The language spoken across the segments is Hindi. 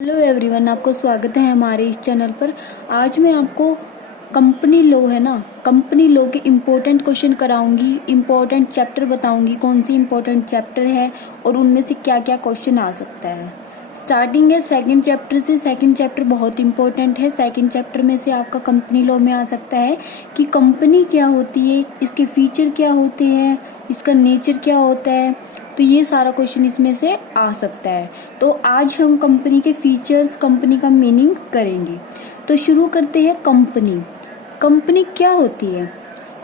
हेलो एवरीवन, आपको स्वागत है हमारे इस चैनल पर। आज मैं आपको कंपनी लॉ है ना, कंपनी लॉ के इम्पोर्टेंट क्वेश्चन कराऊंगी, इम्पोर्टेंट चैप्टर बताऊंगी कौन सी इम्पोर्टेंट चैप्टर है और उनमें से क्या क्या क्वेश्चन आ सकता है। स्टार्टिंग है सेकंड चैप्टर से। सेकंड चैप्टर बहुत इंपॉर्टेंट है। सेकंड चैप्टर में से आपका कंपनी लॉ में आ सकता है कि कंपनी क्या होती है, इसके फीचर क्या होते हैं, इसका नेचर क्या होता है। तो ये सारा क्वेश्चन इसमें से आ सकता है। तो आज हम कंपनी के फीचर्स, कंपनी का मीनिंग करेंगे। तो शुरू करते हैं। कंपनी कंपनी क्या होती है?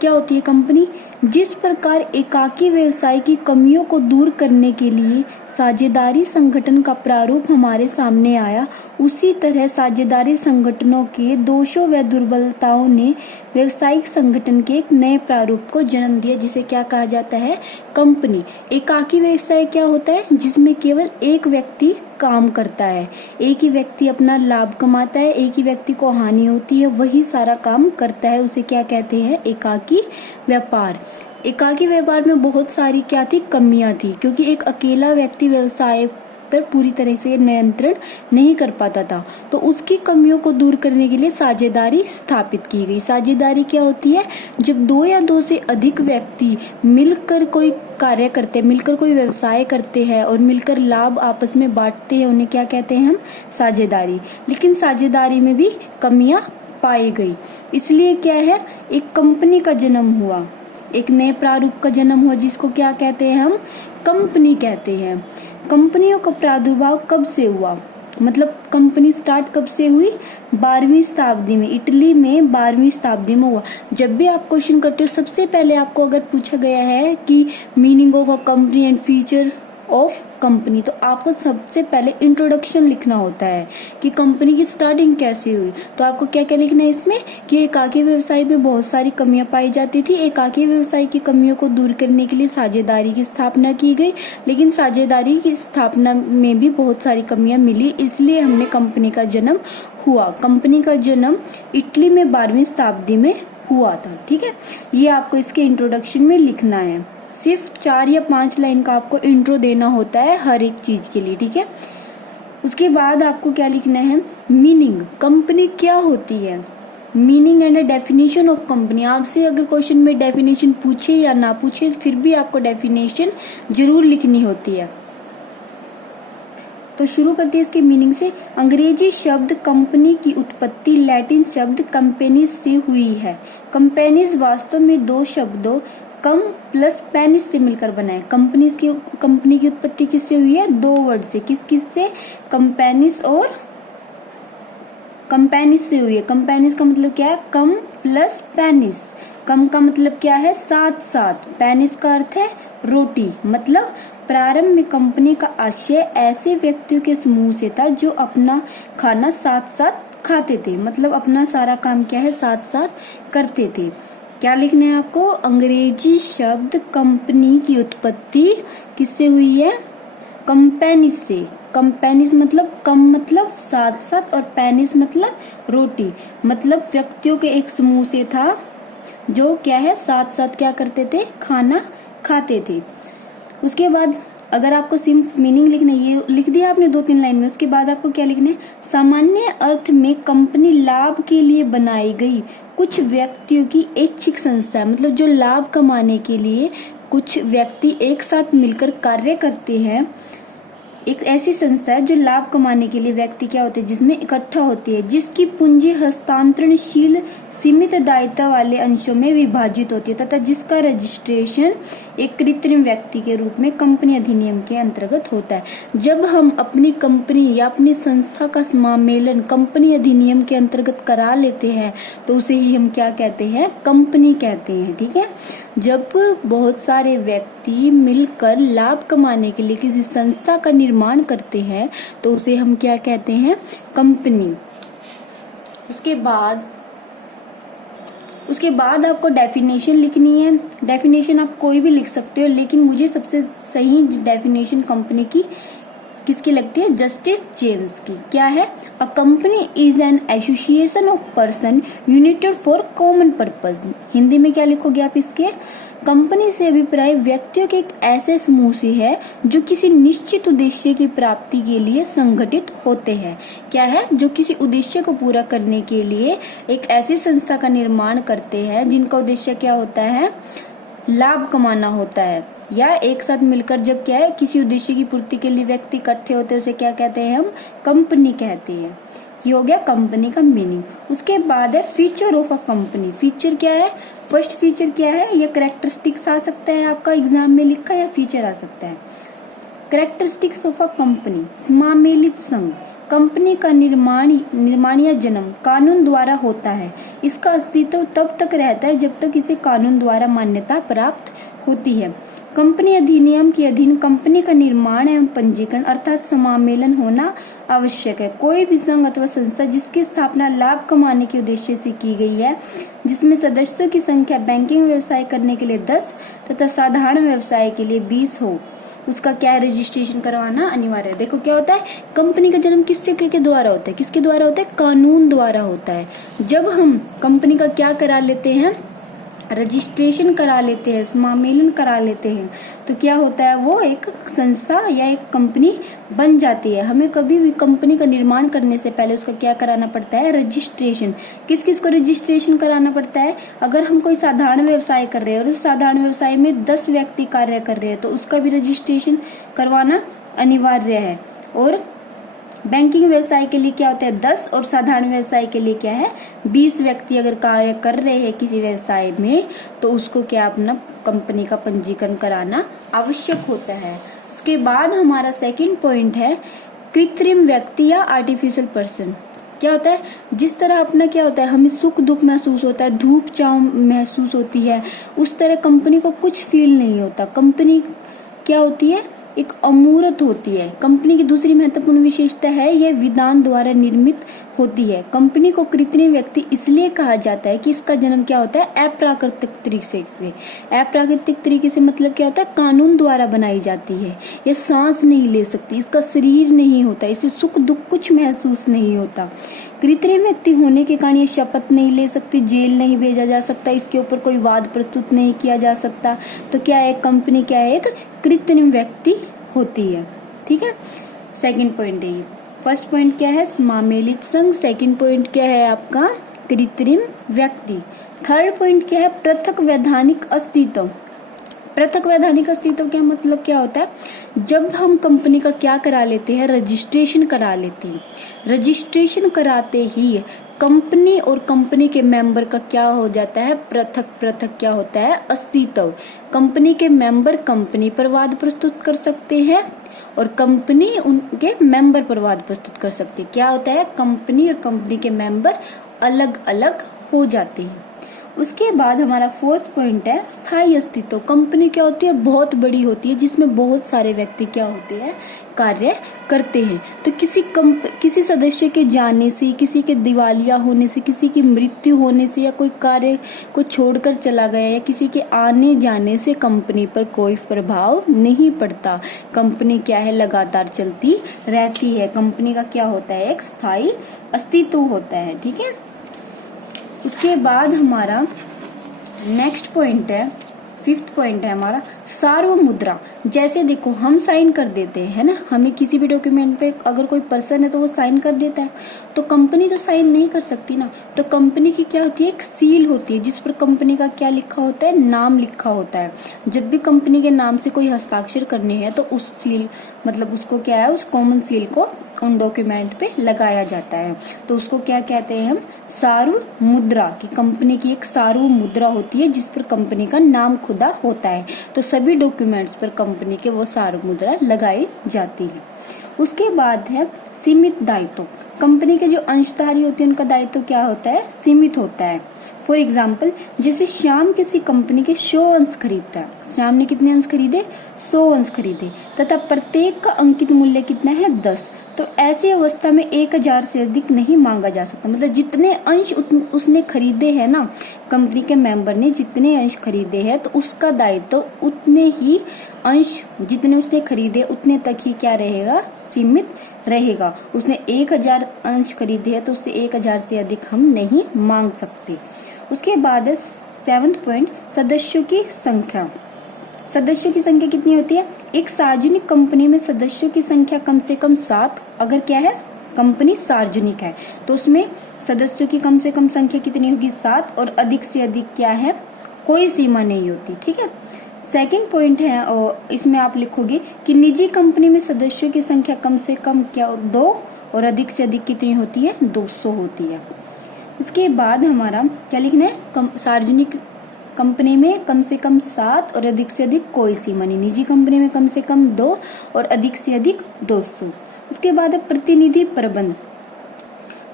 क्या होती है कंपनी? जिस प्रकार एकाकी व्यवसाय की कमियों को दूर करने के लिए साझेदारी संगठन का प्रारूप हमारे सामने आया, उसी तरह साझेदारी संगठनों के दोषों व दुर्बलताओं ने व्यवसायिक संगठन के एक नए प्रारूप को जन्म दिया, जिसे क्या कहा जाता है? कंपनी। एकाकी व्यवसाय क्या होता है? जिसमें केवल एक व्यक्ति काम करता है, एक ही व्यक्ति अपना लाभ कमाता है, एक ही व्यक्ति को हानि होती है, वही सारा काम करता है, उसे क्या कहते हैं? एकाकी व्यापार। एकाकी व्यापार में बहुत सारी क्या थी? कमियां थी, क्योंकि एक अकेला व्यक्ति व्यवसाय पर पूरी तरह से नियंत्रण नहीं कर पाता था। तो उसकी कमियों को दूर करने के लिए साझेदारी स्थापित की गई। साझेदारी क्या होती है? जब दो या दो से अधिक व्यक्ति मिलकर कोई कार्य करते हैं, मिलकर कोई व्यवसाय करते हैं और मिलकर लाभ आपस में बांटते हैं, उन्हें क्या कहते हैं हम? साझेदारी। लेकिन साझेदारी में भी कमियां पाई गई, इसलिए क्या है? एक कंपनी का जन्म हुआ, एक नए प्रारूप का जन्म हुआ, जिसको क्या कहते हैं हम? कंपनी कहते हैं। कंपनियों का प्रादुर्भाव कब से हुआ? मतलब कंपनी स्टार्ट कब से हुई? 12वीं शताब्दी में, इटली में 12वीं शताब्दी में हुआ। जब भी आप क्वेश्चन करते हो, सबसे पहले आपको अगर पूछा गया है कि meaning of a company and feature of company, तो आपको सबसे पहले इंट्रोडक्शन लिखना होता है कि कंपनी की स्टार्टिंग कैसे हुई। तो आपको क्या क्या लिखना है इसमें? कि एकाकी व्यवसाय में बहुत सारी कमियां पाई जाती थी, एकाकी व्यवसाय की कमियों को दूर करने के लिए साझेदारी की स्थापना की गई, लेकिन साझेदारी की स्थापना में भी बहुत सारी कमियां मिली, इसलिए हमने कंपनी का जन्म हुआ। कंपनी का जन्म इटली में 12वीं शताब्दी में हुआ था। ठीक है, ये आपको इसके इंट्रोडक्शन में लिखना है। सिर्फ 4 या 5 लाइन का आपको इंट्रो देना होता है हर एक चीज के लिए। ठीक है, उसके बाद आपको क्या लिखना है? मीनिंग। कंपनी क्या होती है? Meaning and definition of company. आपसे अगर क्वेश्चन में डेफिनेशन पूछे या ना पूछे, फिर भी आपको डेफिनेशन जरूर लिखनी होती है। तो शुरू करते हैं इसके मीनिंग से। अंग्रेजी शब्द कंपनी की उत्पत्ति लैटिन शब्द कंपेनीज से हुई है। कंपेनीज वास्तव में दो शब्दों कम प्लस पेनिस से मिलकर बना है। कंपनी की उत्पत्ति किससे हुई है? दो वर्ड से। किस किस से? कंपेनिस और कंपेनिस से हुई है। कंपेनिस का मतलब क्या है? कम प्लस पेनिस। कम का मतलब क्या है? साथ साथ। पेनिस का अर्थ है रोटी। मतलब प्रारंभ में कंपनी का आशय ऐसे व्यक्तियों के समूह से था जो अपना खाना साथ साथ खाते थे। मतलब अपना सारा काम क्या है? साथ साथ करते थे। क्या लिखना है आपको? अंग्रेजी शब्द कंपनी की उत्पत्ति किससे हुई है? कंपेनिस से। कंपेनिस मतलब कम, मतलब साथ साथ, और पेनिस मतलब रोटी। मतलब व्यक्तियों के एक समूह से था जो क्या है? साथ साथ क्या करते थे? खाना खाते थे। उसके बाद अगर आपको सिर्फ मीनिंग लिखना है, ये लिख दिया आपने 2-3 लाइन में। उसके बाद आपको क्या लिखना है? सामान्य अर्थ में कंपनी लाभ के लिए बनाई गई कुछ व्यक्तियों की ऐच्छिक संस्था है। मतलब जो लाभ कमाने के लिए कुछ व्यक्ति एक साथ मिलकर कार्य करते हैं, एक ऐसी संस्था है जो लाभ कमाने के लिए व्यक्ति क्या होते हैं? जिसमें इकट्ठा होती है, जिसकी पूंजी हस्तांतरणशील सीमित दायित्व वाले अंशों में विभाजित होती है तथा जिसका रजिस्ट्रेशन एक कृत्रिम व्यक्ति के रूप में कंपनी अधिनियम के अंतर्गत होता है। जब हम अपनी कंपनी या अपनी संस्था का सम्मेलन कंपनी अधिनियम के अंतर्गत करा लेते हैं, तो उसे ही हम क्या कहते हैं? कंपनी कहते हैं। ठीक है, जब बहुत सारे व्यक्ति मिलकर लाभ कमाने के लिए किसी संस्था का निर्माण करते हैं, तो उसे हम क्या कहते हैं? कंपनी। उसके बाद आपको डेफिनेशन लिखनी है। डेफिनेशन आप कोई भी लिख सकते हो, लेकिन मुझे सबसे सही डेफिनेशन कंपनी की किसकी लगती है? जस्टिस जेम्स की। क्या है? A company is an association of person United for common purpose. Hindi में क्या लिखोगे आप इसके? कंपनी से अभिप्राय व्यक्तियों के एक ऐसे समूह से है जो किसी निश्चित उद्देश्य की प्राप्ति के लिए संगठित होते हैं। क्या है? जो किसी उद्देश्य को पूरा करने के लिए एक ऐसी संस्था का निर्माण करते हैं जिनका उद्देश्य क्या होता है? लाभ कमाना होता है। या एक साथ मिलकर जब क्या है किसी उद्देश्य की पूर्ति के लिए व्यक्ति इकट्ठे होते हैं उसे क्या कहते हैं? हम कंपनी कहते हैं। ये हो गया कंपनी का मीनिंग। उसके बाद है feature of a company. Feature क्या है? फर्स्ट फीचर क्या है? ये कैरेक्टरिस्टिक्स आ सकता है आपका एग्जाम में लिखा, या फीचर आ सकता है। Characteristics of a company. समामेलित संघ। कंपनी का निर्माण या जन्म कानून द्वारा होता है। इसका अस्तित्व तब तक रहता है जब तक इसे कानून द्वारा मान्यता प्राप्त होती है। कंपनी अधिनियम के अधीन कंपनी का निर्माण एवं पंजीकरण अर्थात समामेलन होना आवश्यक है। कोई भी संघ अथवा संस्था जिसकी स्थापना लाभ कमाने के उद्देश्य से की गई है, जिसमें सदस्यों की संख्या बैंकिंग व्यवसाय करने के लिए 10 तथा साधारण व्यवसाय के लिए 20 हो, उसका क्या रजिस्ट्रेशन करवाना अनिवार्य है। देखो क्या होता है, कंपनी का जन्म किसके के द्वारा होता है? किसके द्वारा होता है? कानून द्वारा होता है। जब हम कंपनी का क्या करा लेते हैं? रजिस्ट्रेशन करा लेते हैं, समामेलन करा लेते हैं, तो क्या होता है? वो एक संस्था या एक कंपनी बन जाती है। हमें कभी भी कंपनी का निर्माण करने से पहले उसका क्या कराना पड़ता है? रजिस्ट्रेशन। किस किस को रजिस्ट्रेशन कराना पड़ता है? अगर हम कोई साधारण व्यवसाय कर रहे हैं और उस साधारण व्यवसाय में 10 व्यक्ति कार्य कर रहे हैं तो उसका भी रजिस्ट्रेशन करवाना अनिवार्य है। और बैंकिंग व्यवसाय के लिए क्या होता है? 10 और साधारण व्यवसाय के लिए क्या है? 20 व्यक्ति अगर कार्य कर रहे हैं किसी व्यवसाय में तो उसको क्या अपना कंपनी का पंजीकरण कराना आवश्यक होता है। उसके बाद हमारा सेकंड पॉइंट है कृत्रिम व्यक्ति या आर्टिफिशियल पर्सन। क्या होता है? जिस तरह अपना क्या होता है, हमें सुख दुख महसूस होता है, धूप छांव महसूस होती है, उस तरह कंपनी को कुछ फील नहीं होता। कंपनी क्या होती है? एक अमूर्त होती है। कंपनी की दूसरी महत्वपूर्ण विशेषता है यह विधान द्वारा निर्मित होती है। कंपनी को कृत्रिम व्यक्ति इसलिए कहा जाता है कि इसका जन्म क्या होता है? अप्राकृतिक तरीके से। अप्राकृतिक तरीके से मतलब क्या होता है? कानून द्वारा बनाई जाती है। यह सांस नहीं ले सकती, इसका शरीर नहीं होता, इसे सुख दुख कुछ महसूस नहीं होता। कृत्रिम व्यक्ति होने के कारण ये शपथ नहीं ले सकती, जेल नहीं भेजा जा सकता, इसके ऊपर कोई वाद प्रस्तुत नहीं किया जा सकता। तो क्या है? कंपनी क्या है? एक कृत्रिम व्यक्ति होती है। ठीक है, सेकंड पॉइंट है ये। फर्स्ट पॉइंट क्या है? समामेलित संघ। सेकंड पॉइंट क्या है आपका? कृत्रिम व्यक्ति। थर्ड पॉइंट क्या है? पृथक वैधानिक अस्तित्व। पृथक वैधानिक अस्तित्व क्या मतलब क्या होता है? जब हम कंपनी का क्या करा लेते हैं? रजिस्ट्रेशन करा लेते हैं। रजिस्ट्रेशन कराते ही कंपनी और कंपनी के मेंबर का क्या हो जाता है? पृथक क्या होता है? अस्तित्व। कंपनी के मेंबर कंपनी पर वाद प्रस्तुत कर सकते हैं और कंपनी उनके मेंबर पर वाद प्रस्तुत कर सकती है। क्या होता है? कंपनी और कंपनी के मेंबर अलग अलग हो जाते हैं। उसके बाद हमारा फोर्थ पॉइंट है स्थायी अस्तित्व। कंपनी क्या होती है? बहुत बड़ी होती है जिसमें बहुत सारे व्यक्ति क्या होते हैं? कार्य करते हैं। तो किसी सदस्य के जाने से, किसी के दिवालिया होने से, किसी की मृत्यु होने से, या कोई कार्य को छोड़कर चला गया, या किसी के आने जाने से कंपनी पर कोई प्रभाव नहीं पड़ता। कंपनी क्या है? लगातार चलती रहती है। कंपनी का क्या होता है? एक स्थायी अस्तित्व होता है। ठीक है, उसके बाद हमारा नेक्स्ट पॉइंट है, फिफ्थ पॉइंट है हमारा सार्वमुद्रा। जैसे देखो हम साइन कर देते हैं, है ना, हमें किसी भी डॉक्यूमेंट पे अगर कोई पर्सन है तो वो साइन कर देता है, तो कंपनी तो साइन नहीं कर सकती ना। तो कंपनी की क्या होती है? एक सील होती है जिस पर कंपनी का क्या लिखा होता है? नाम लिखा होता है। जब भी कंपनी के नाम से कोई हस्ताक्षर करने हैं तो उस सील मतलब उसको क्या है? उस कॉमन सील को उन डॉक्यूमेंट पे लगाया जाता है। तो उसको क्या कहते हैं हम? सार्वमुद्रा। की कंपनी की एक सार्वमुद्रा होती है जिस पर कंपनी का नाम खुदा होता है। तो सभी डॉक्यूमेंट्स पर कंपनी के वो सार्वमुद्रा लगाई जाती है। उसके बाद है सीमित दायित्व। कंपनी के जो अंशधारी होते हैं उनका दायित्व क्या होता है? सीमित होता है। फॉर एग्जाम्पल, जैसे श्याम किसी कंपनी के 100 अंश खरीदता है। श्याम ने कितने अंश खरीदे? 100 अंश खरीदे, तथा प्रत्येक का अंकित मूल्य कितना है? 10। तो ऐसी अवस्था में 1000 से अधिक नहीं मांगा जा सकता। मतलब जितने अंश उसने खरीदे हैं ना, कंपनी के मेंबर ने जितने अंश खरीदे हैं, तो उसका दायित्व तो उतने ही अंश जितने उसने खरीदे उतने तक ही क्या रहेगा, सीमित रहेगा। उसने 1000 अंश खरीदे हैं तो उससे 1000 से अधिक हम नहीं मांग सकते। उसके बाद है 7th पॉइंट, सदस्यों की संख्या। सदस्यों की संख्या कितनी होती है? एक सार्वजनिक कंपनी में सदस्यों की संख्या कम से कम 7। अगर क्या है, कंपनी सार्वजनिक है तो उसमें सदस्यों की कम से कम संख्या कितनी होगी, 7, और अधिक से अधिक क्या है, कोई सीमा नहीं होती। ठीक है। सेकंड पॉइंट है, और इसमें आप लिखोगे कि निजी कंपनी में सदस्यों की संख्या कम से कम क्या 2 और अधिक से अधिक कितनी होती है, 200 होती है। इसके बाद हमारा क्या लिखना है, सार्वजनिक कंपनी में कम से कम 7 और अधिक से अधिक कोई सीमा नहीं, निजी कंपनी में कम से कम 2 और अधिक से अधिक 200। उसके बाद है प्रतिनिधि प्रबंध।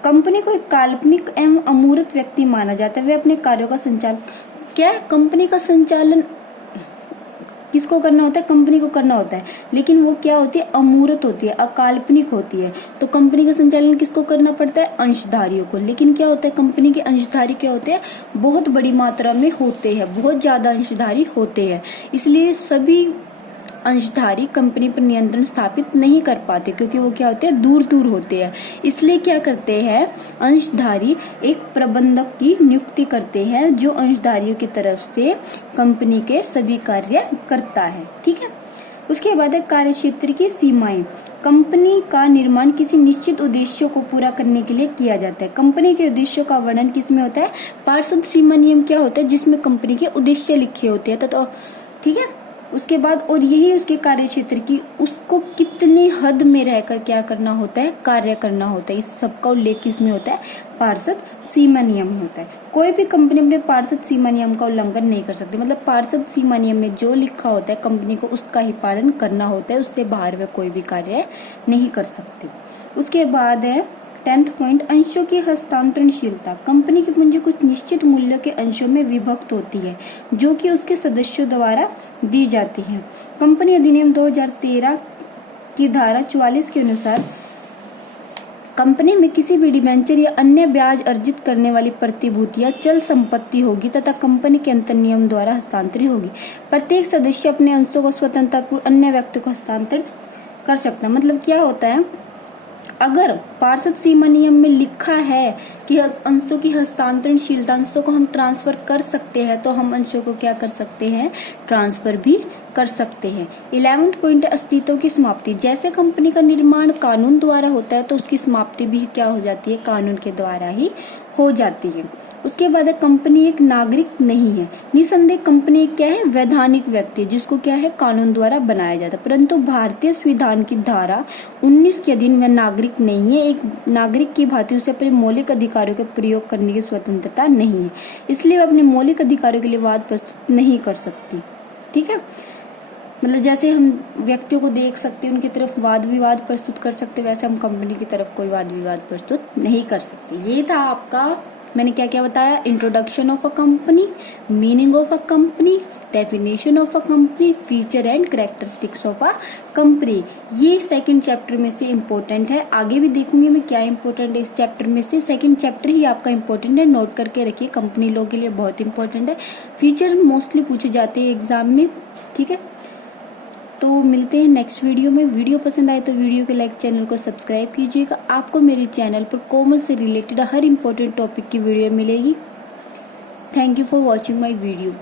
कंपनी को एक काल्पनिक एवं अमूर्त व्यक्ति माना जाता है, वे अपने कार्यों का संचालन, क्या है, कंपनी का संचालन किसको करना होता है, कंपनी को करना होता है, लेकिन वो क्या होती है, अमूर्त होती है, अकाल्पनिक होती है। तो कंपनी का संचालन किसको करना पड़ता है, अंशधारियों को। लेकिन क्या होता है, कंपनी के अंशधारी क्या होते हैं, बहुत बड़ी मात्रा में होते हैं, बहुत ज्यादा अंशधारी होते हैं। इसलिए सभी अंशधारी कंपनी पर नियंत्रण स्थापित नहीं कर पाते, क्योंकि वो क्या होते हैं, दूर दूर होते हैं। इसलिए क्या करते हैं, अंशधारी एक प्रबंधक की नियुक्ति करते हैं जो अंशधारियों की तरफ से कंपनी के सभी कार्य करता है। ठीक है। उसके बाद है कार्य क्षेत्र की सीमाएं। कंपनी का निर्माण किसी निश्चित उद्देश्यों को पूरा करने के लिए किया जाता है। कंपनी के उद्देश्यों का वर्णन किसमें होता है, पार्षद सीमा नियम क्या होता है, जिसमें कंपनी के उद्देश्य लिखे होते हैं। तो ठीक है। उसके बाद और यही उसके कार्य क्षेत्र की, उसको कितनी हद में रहकर क्या करना होता है, कार्य करना होता है। इस सबका उल्लेख किसमें होता है, पार्षद सीमा नियम में होता है। कोई भी कंपनी अपने पार्षद सीमा नियम का उल्लंघन नहीं कर सकती। मतलब पार्षद सीमा नियम में जो लिखा होता है कंपनी को उसका ही पालन करना होता है, उससे बाहर वे कोई भी कार्य नहीं कर सकती। उसके बाद है 10th पॉइंट, अंशों की हस्तांतरणशीलता। कंपनी की पूंजी कुछ निश्चित मूल्यों के अंशों में विभक्त होती है जो कि उसके सदस्यों द्वारा दी जाती है। कंपनी अधिनियम 2013 की धारा 44 के अनुसार कंपनी में किसी भी डिबेंचर या अन्य ब्याज अर्जित करने वाली प्रतिभूतियां चल संपत्ति होगी तथा कंपनी के अंतर नियम द्वारा हस्तांतरित होगी। प्रत्येक सदस्य अपने अंशों को स्वतंत्रतापूर्वक अन्य व्यक्ति को हस्तांतरित कर सकता है। मतलब क्या होता है, अगर पार्षद सीमा नियम में लिखा है कि अंशों की हस्तांतरणशीलता, अंशों को हम ट्रांसफर कर सकते हैं, तो हम अंशों को क्या कर सकते हैं, ट्रांसफर भी कर सकते हैं। 11th पॉइंट है अस्तित्व की समाप्ति। जैसे कंपनी का निर्माण कानून द्वारा होता है तो उसकी समाप्ति भी क्या हो जाती है, कानून के द्वारा ही हो जाती है। उसके बाद है कंपनी एक नागरिक नहीं है। निसंदेह कंपनी क्या है, वैधानिक व्यक्ति जिसको क्या है, कानून द्वारा बनाया जाता है, परंतु भारतीय संविधान की धारा 19 के अधीन वह नागरिक नहीं है। एक नागरिक की भांति उसे अपने मौलिक अधिकारों का प्रयोग करने की स्वतंत्रता नहीं है, इसलिए वह अपने मौलिक अधिकारों के लिए वाद प्रस्तुत नहीं कर सकती। ठीक है। मतलब जैसे हम व्यक्तियों को देख सकते हैं, उनकी तरफ वाद विवाद प्रस्तुत कर सकते, वैसे हम कंपनी की तरफ कोई वाद विवाद प्रस्तुत नहीं कर सकते। ये था आपका, मैंने क्या क्या बताया, introduction of a company, meaning of a company, definition of a company, feature and characteristics of a company. ये सेकंड चैप्टर में से इम्पोर्टेंट है। आगे भी देखूंगी मैं क्या इम्पोर्टेंट है इस चैप्टर में से। सेकंड चैप्टर ही आपका इम्पोर्टेंट है, नोट करके रखिए, कंपनी लोगों के लिए बहुत इंपॉर्टेंट है। फीचर मोस्टली पूछे जाते हैं एग्जाम में। ठीक है। तो मिलते हैं नेक्स्ट वीडियो में। वीडियो पसंद आए तो वीडियो के लाइक, चैनल को सब्सक्राइब कीजिएगा। आपको मेरे चैनल पर कॉमर्स से रिलेटेड हर इंपॉर्टेंट टॉपिक की वीडियो मिलेगी। Thank you for watching my video.